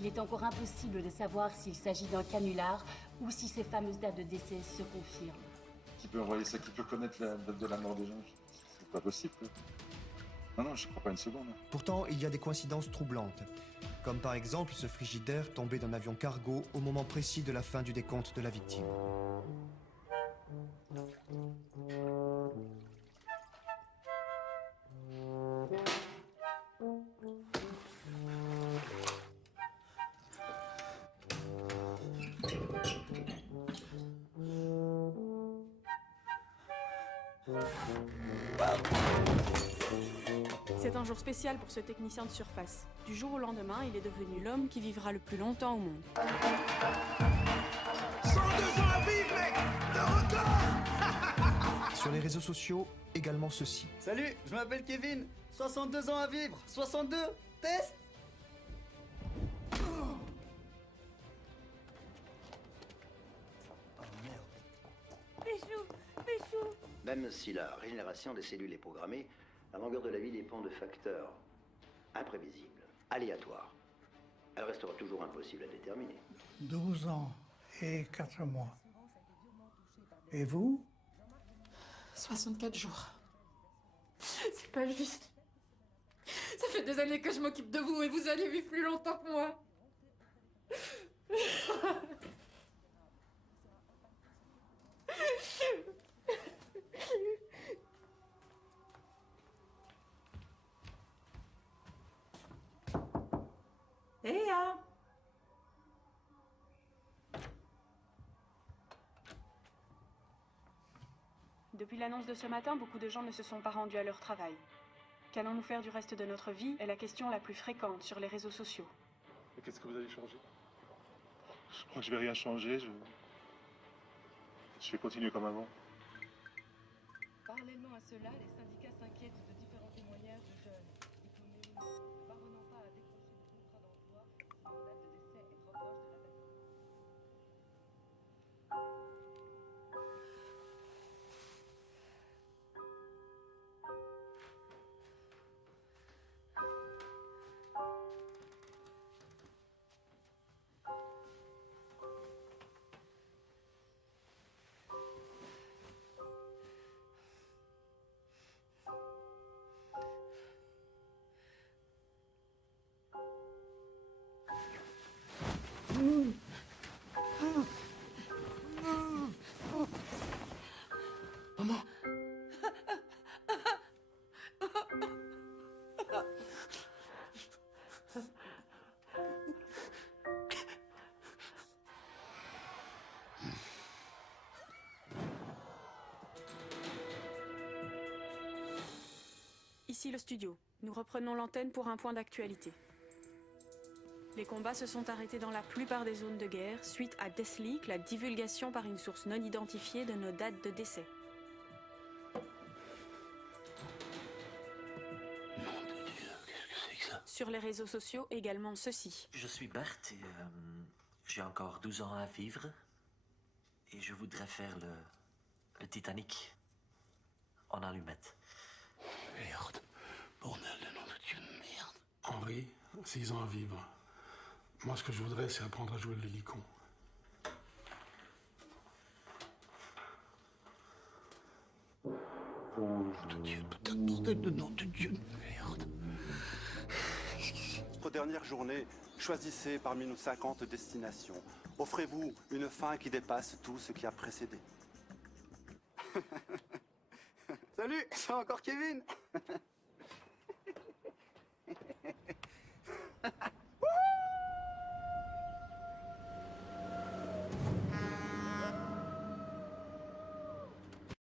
Il est encore impossible de savoir s'il s'agit d'un canular ou si ces fameuses dates de décès se confirment. Qui peut envoyer ça? Qui peut connaître la date de la mort des gens? C'est pas possible. Non, je crois pas une seconde. Pourtant, il y a des coïncidences troublantes. Comme par exemple ce frigidaire tombé d'un avion cargo au moment précis de la fin du décompte de la victime. C'est un jour spécial pour ce technicien de surface. Du jour au lendemain, il est devenu l'homme qui vivra le plus longtemps au monde. 102 ans à vivre, mec! Le record! Sur les réseaux sociaux, également ceci. Salut, je m'appelle Kevin, 62 ans à vivre, 62, test! Oh merde. Péchou! Même si la régénération des cellules est programmée, la longueur de la vie dépend de facteurs imprévisibles, aléatoires. Elle restera toujours impossible à déterminer. 12 ans et 4 mois. Et vous? 64 jours. C'est pas juste. Ça fait des années que je m'occupe de vous et vous allez vivre plus longtemps que moi. Léa! Depuis l'annonce de ce matin, beaucoup de gens ne se sont pas rendus à leur travail. Qu'allons-nous faire du reste de notre vie est la question la plus fréquente sur les réseaux sociaux. Et qu'est-ce que vous allez changer? Je crois que je vais rien changer. Je vais continuer comme avant. Parallèlement à cela, les syndicats s'inquiètent de différents témoignages de jeunes, diplômés ou non, ne parvenant pas à décrocher de contrat d'emploi si leur date de décès est trop proche de la date de mort. Maman! Ici le studio. Nous reprenons l'antenne pour un point d'actualité. Les combats se sont arrêtés dans la plupart des zones de guerre suite à Deathleak, la divulgation par une source non identifiée de nos dates de décès. Nom de Dieu, qu'est-ce que c'est que ça? Sur les réseaux sociaux, également ceci. Je suis Bart et j'ai encore 12 ans à vivre. Et je voudrais faire le Titanic en allumette. Merde. Bordel de nom de Dieu, merde. Henri, 6 ans à vivre. Moi, ce que je voudrais, c'est apprendre à jouer de l'hélicon. Nom de Dieu, putain de bordel de nom de Dieu, merde. Notre dernière journée, choisissez parmi nos 50 destinations. Offrez-vous une fin qui dépasse tout ce qui a précédé. Salut, c'est encore Kevin.